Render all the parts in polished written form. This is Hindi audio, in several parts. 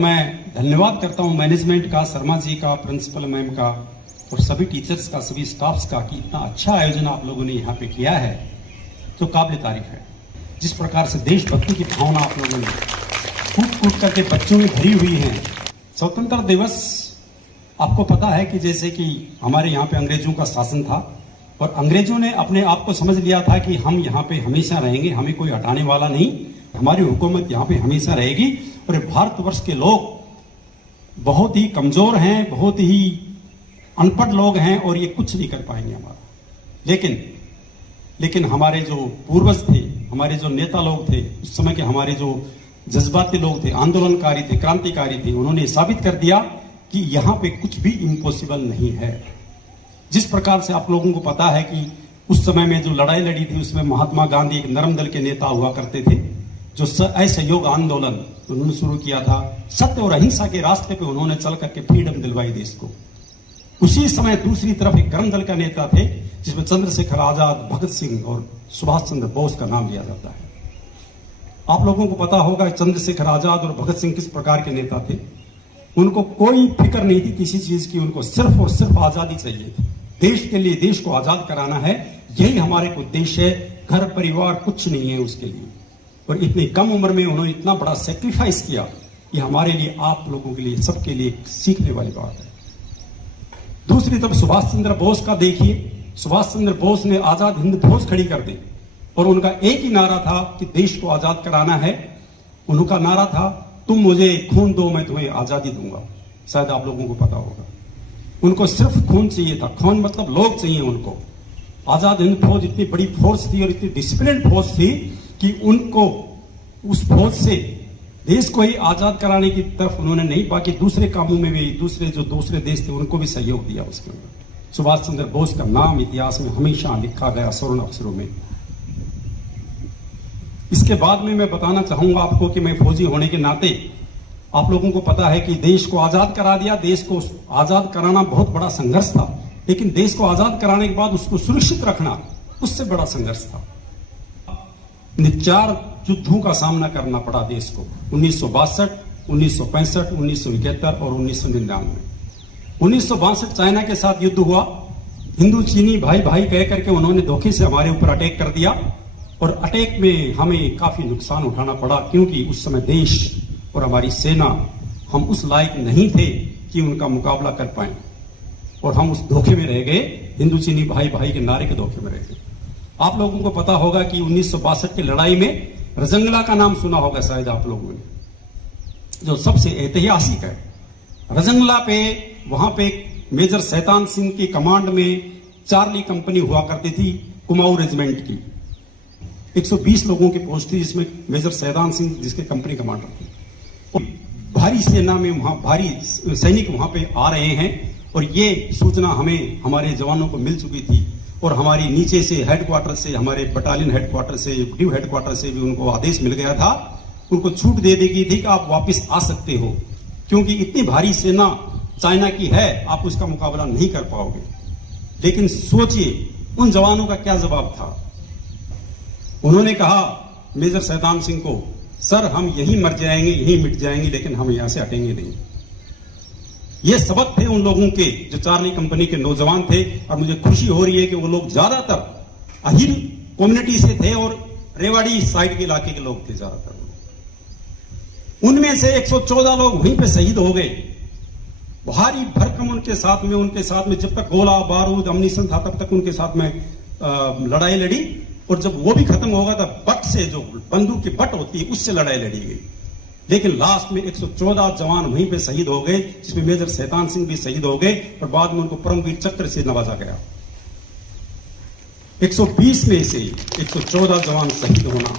मैं धन्यवाद करता हूं मैनेजमेंट का, शर्मा जी का, प्रिंसिपल मैम का और सभी टीचर्स का, सभी स्टाफ्स का कि इतना अच्छा आयोजन आप लोगों ने यहाँ पे किया है तो काबिल तारीफ है। जिस प्रकार से देशभक्ति की भावना आप लोगों ने कूट कूट करके बच्चों में भरी हुई है। स्वतंत्रता दिवस आपको पता है कि जैसे कि हमारे यहाँ पे अंग्रेजों का शासन था और अंग्रेजों ने अपने आप को समझ लिया था कि हम यहाँ पे हमेशा रहेंगे, हमें कोई हटाने वाला नहीं, हमारी हुकूमत यहाँ पे हमेशा रहेगी। और भारतवर्ष के लोग बहुत ही कमजोर हैं, बहुत ही अनपढ़ लोग हैं और ये कुछ नहीं कर पाएंगे हमारा। लेकिन हमारे जो पूर्वज थे, हमारे जो नेता लोग थे, उस समय के हमारे जो जज्बाती लोग थे, आंदोलनकारी थे, क्रांतिकारी थे, उन्होंने साबित कर दिया कि यहाँ पे कुछ भी इम्पॉसिबल नहीं है। जिस प्रकार से आप लोगों को पता है कि उस समय में जो लड़ाई लड़ी थी उसमें महात्मा गांधी एक नरम दल के नेता हुआ करते थे, जो असहयोग आंदोलन उन्होंने शुरू किया था। सत्य और अहिंसा के रास्ते पे उन्होंने चल करके फ्रीडम दिलवाई देश को। उसी समय दूसरी तरफ एक गर्म दल का नेता थे जिसमें चंद्रशेखर आजाद, भगत सिंह और सुभाष चंद्र बोस का नाम लिया जाता है। आप लोगों को पता होगा चंद्रशेखर आजाद और भगत सिंह किस प्रकार के नेता थे। उनको कोई फिक्र नहीं थी किसी चीज की, उनको सिर्फ और सिर्फ आजादी चाहिए थी। देश के लिए देश को आजाद कराना है, यही हमारे उद्देश्य है। घर परिवार कुछ नहीं है उसके लिए। और इतनी कम उम्र में उन्होंने इतना बड़ा सेक्रीफाइस किया, ये हमारे लिए, आप लोगों के लिए, सबके लिए सीखने वाली बात है। दूसरी तरफ सुभाष चंद्र बोस का देखिए, सुभाष चंद्र बोस ने आजाद हिंद फौज खड़ी कर दी और उनका एक ही नारा था कि देश को आजाद कराना है। उनका नारा था, तुम मुझे खून दो मैं तुम्हें आजादी दूंगा। शायद आप लोगों को पता होगा। उनको सिर्फ खून चाहिए था, खून मतलब लोग चाहिए उनको। आजाद हिंद फौज इतनी बड़ी फोर्स थी और इतनी डिसिप्लिन फोर्स थी कि उनको उस फौज से देश को ही आजाद कराने की तरफ उन्होंने नहीं, बाकी दूसरे कामों में भी दूसरे देश थे उनको भी सहयोग दिया उसके अंदर। सुभाष चंद्र बोस का नाम इतिहास में हमेशा लिखा गया स्वर्ण अक्षरों में। इसके बाद में मैं बताना चाहूंगा आपको कि मैं फौजी होने के नाते, आप लोगों को पता है कि देश को आजाद करा दिया। देश को आजाद कराना बहुत बड़ा संघर्ष था, लेकिन देश को आजाद कराने के बाद उसको सुरक्षित रखना उससे बड़ा संघर्ष था। 4 युद्धों का सामना करना पड़ा देश को, 1962, 1965, 1971 और 1999। 1962 चाइना के साथ युद्ध हुआ। हिंदू चीनी भाई भाई कह करके उन्होंने धोखे से हमारे ऊपर अटैक कर दिया और अटैक में हमें काफी नुकसान उठाना पड़ा, क्योंकि उस समय देश और हमारी सेना हम उस लायक नहीं थे कि उनका मुकाबला कर पाए और हम उस धोखे में रह गए, हिंदू चीनी भाई भाई के नारे के धोखे में रह गए। आप लोगों को पता होगा कि 1962 की लड़ाई में रजंगला का नाम सुना होगा शायद आप लोगों ने, जो सबसे ऐतिहासिक है। रजंगला पे वहां पे मेजर शैतान सिंह की कमांड में चार्ली कंपनी हुआ करती थी, कुमाऊं रेजिमेंट की। 120 लोगों की पोस्ट थी जिसमें मेजर शैतान सिंह जिसके कंपनी कमांडर थे। और भारी सेना में वहां भारी सैनिक वहां पे आ रहे हैं और ये सूचना हमें हमारे जवानों को मिल चुकी थी और हमारी नीचे से हेडक्वार्टर से, हमारे बटालियन हेडक्वार्टर से, ड्यू हेडक्वार्टर से भी उनको आदेश मिल गया था। उनको छूट दे दी गई थी कि आप वापस आ सकते हो, क्योंकि इतनी भारी सेना चाइना की है, आप उसका मुकाबला नहीं कर पाओगे। लेकिन सोचिए उन जवानों का क्या जवाब था। उन्होंने कहा मेजर शैतान सिंह को, सर हम यहीं मर जाएंगे, यहीं मिट जाएंगे, लेकिन हम यहां से हटेंगे नहीं। ये सबक थे उन लोगों के जो चार्ली कंपनी के नौजवान थे। और मुझे खुशी हो रही है कि वो लोग ज्यादातर अहिर कम्युनिटी से थे और रेवाड़ी साइड के इलाके के लोग थे ज्यादातर। उनमें से 114 लोग वहीं पे शहीद हो गए। भारी भरकम उनके साथ में जब तक गोला बारूद अम्निशन था तब तक उनके साथ में लड़ाई लड़ी। और जब वो भी खत्म होगा तब बट से, जो बंदूक की बट होती है, उससे लड़ाई लड़ी गई। लेकिन लास्ट में 114 जवान वहीं पे शहीद हो गए, जिसमें मेजर शैतान सिंह भी शहीद हो गए और बाद में उनको परमवीर चक्र से नवाजा गया। 120 में से 114 जवान शहीद होना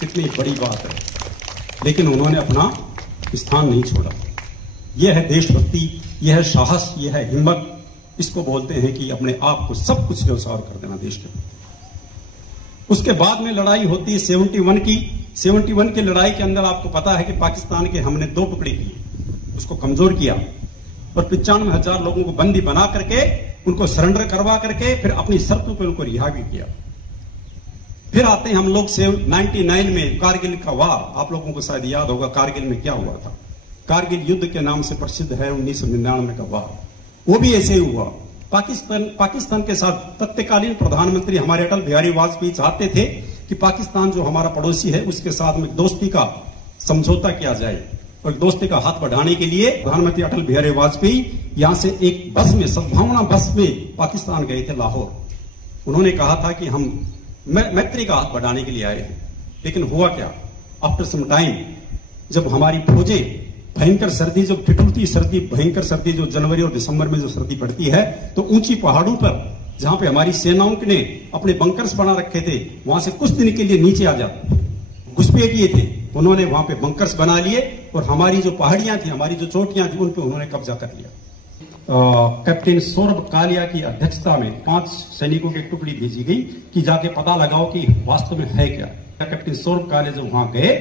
कितनी बड़ी बात है, लेकिन उन्होंने अपना स्थान नहीं छोड़ा। यह है देशभक्ति, यह है साहस, यह है हिम्मत। इसको बोलते हैं कि अपने आप को सब कुछ न्यौछावर कर देना देश के। उसके बाद में लड़ाई होती है 71 की। 71 की लड़ाई के अंदर आपको पता है कि पाकिस्तान के हमने 2 टुकड़े किए, उसको कमजोर किया और 95,000 लोगों को बंदी बना करके उनको सरेंडर करवा करके फिर अपनी शर्तों पर उनको रिहा भी किया। फिर आते हैं हम लोग 99 में कारगिल का वार। आप लोगों को शायद याद होगा कारगिल में क्या हुआ था। कारगिल युद्ध के नाम से प्रसिद्ध है 1999 का वार। वो भी ऐसे ही हुआ। पाकिस्तान के साथ तत्कालीन प्रधानमंत्री हमारे अटल बिहारी वाजपेयी चाहते थे कि पाकिस्तान जो हमारा पड़ोसी है उसके साथ में दोस्ती का समझौता किया जाए, और दोस्ती का हाथ बढ़ाने के लिए प्रधानमंत्री अटल बिहारी वाजपेयी यहां से एक बस में, सद्भावना बस में पाकिस्तान गए थे लाहौर। उन्होंने कहा था कि हम मैत्री का हाथ बढ़ाने के लिए आए हैं। लेकिन हुआ क्या, आफ्टर सम टाइम जब हमारी फौजें भयंकर सर्दी, जब ठिठुरती सर्दी, भयंकर सर्दी जो जनवरी और दिसंबर में जो सर्दी पड़ती है, तो ऊंची पहाड़ों पर जहां पे हमारी सेनाओं ने अपने बंकर्स बना रखे थे, वहां से कुछ दिन के लिए नीचे आ जाते, घुसपैठिए थे, उन्होंने वहां पे बंकर्स बना लिए और हमारी जो पहाड़ियां थी, हमारी जो चोटियां थी, उन पे उन्होंने कब्जा कर लिया। कैप्टन सौरभ कालिया की अध्यक्षता में 5 सैनिकों की टुकड़ी भेजी गई कि जाके पता लगाओ कि वास्तव में है क्या। कैप्टन सौरभ कालिया जब वहां गए,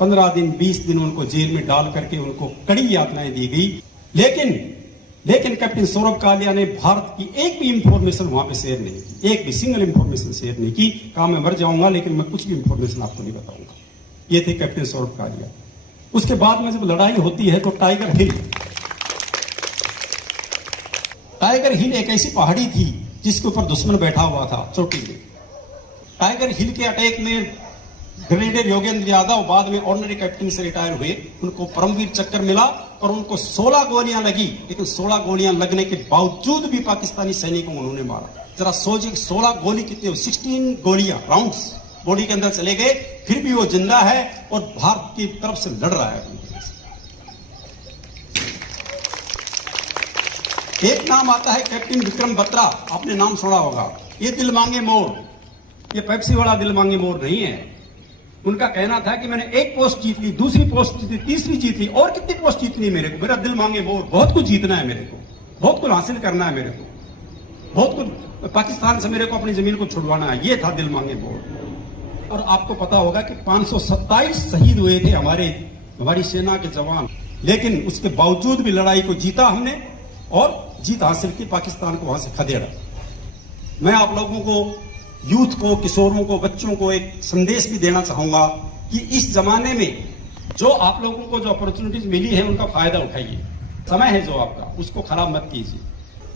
15 दिन 20 दिन उनको जेल में डाल करके उनको कड़ी यातनाएं दी गई। लेकिन कैप्टन सौरभ कालिया ने भारत की एक भी इंफॉर्मेशन वहां पे शेयर नहीं की, एक भी सिंगल इंफॉर्मेशन शेयर नहीं की। कहा मैं मर जाऊंगा लेकिन मैं कुछ भी इंफॉर्मेशन आपको नहीं बताऊंगा। ये थे कैप्टन सौरभ कालिया। उसके बाद में जब लड़ाई होती है तो टाइगर हिल एक ऐसी पहाड़ी थी जिसके ऊपर दुश्मन बैठा हुआ था चोटी में। टाइगर हिल के अटैक में ब्रिगेडियर योगेंद्र यादव बाद में ऑर्डिनरी कैप्टन से रिटायर हुए, उनको परमवीर चक्र मिला और उनको 16 गोलियां लगी। लेकिन 16 गोलियां लगने के बावजूद भी पाकिस्तानी सैनिकों को उन्होंने मारा। जरा सोचिए 16 गोली कितने, 16 गोलियां राउंड्स बॉडी के अंदर चले गए, फिर भी वो जिंदा है और भारत की तरफ से लड़ रहा है। एक नाम आता है कैप्टन विक्रम बत्रा, आपने नाम सुना होगा। ये दिल मांगे मोर, ये पेप्सी वाला दिल मांगे मोर नहीं है। उनका कहना था कि मैंने एक पोस्ट जीत ली, दूसरी पोस्ट जीत ली, तीसरी जीत ली, और कितनी पोस्ट जीतनी है मेरे को, मेरा दिल मांगे मोर, बहुत कुछ जीतना है मेरे को, बहुत कुछ हासिल करना है मेरे को, बहुत कुछ पाकिस्तान से मेरे को अपनी जमीन को छुड़वाना है। ये था दिल मांगे मोर। और आपको पता होगा कि 527 शहीद हुए थे हमारी सेना के जवान, लेकिन उसके बावजूद भी लड़ाई को जीता हमने और जीत हासिल की, पाकिस्तान को वहां से खदेड़ा। मैं आप लोगों को, यूथ को, किशोरों को, बच्चों को एक संदेश भी देना चाहूंगा कि इस जमाने में जो आप लोगों को जो अपॉर्चुनिटीज मिली है उनका फायदा उठाइए। समय है जो आपका, उसको खराब मत कीजिए।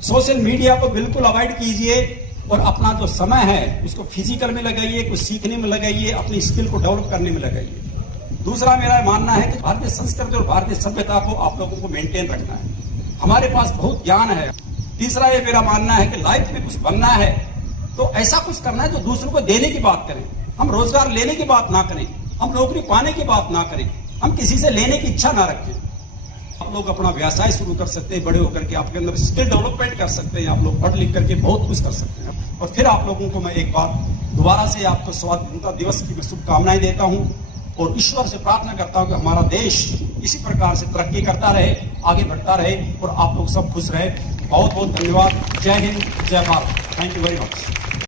सोशल मीडिया को बिल्कुल अवॉइड कीजिए और अपना जो समय है उसको फिजिकल में लगाइए, कुछ सीखने में लगाइए, अपनी स्किल को डेवलप करने में लगाइए। दूसरा मेरा मानना है कि भारतीय संस्कृति और भारतीय सभ्यता को आप लोगों को मेंटेन रखना है। हमारे पास बहुत ज्ञान है। तीसरा ये मेरा मानना है कि लाइफ में कुछ बनना है तो ऐसा कुछ करना है जो दूसरों को देने की बात करें। हम रोजगार लेने की बात ना करें, हम नौकरी पाने की बात ना करें, हम किसी से लेने की इच्छा ना रखें। आप लोग अपना व्यवसाय शुरू कर सकते हैं, बड़े होकर के आपके अंदर स्किल डेवलपमेंट कर सकते हैं, आप लोग पढ़ लिख करके बहुत कुछ कर सकते हैं। और फिर आप लोगों को मैं एक बार दोबारा से आपको स्वतंत्रता दिवस की शुभकामनाएं देता हूं और ईश्वर से प्रार्थना करता हूं कि हमारा देश इसी प्रकार से तरक्की करता रहे, आगे बढ़ता रहे और आप लोग सब खुश रहे। बहुत बहुत धन्यवाद। जय हिंद, जय Bharat. Thank you very much.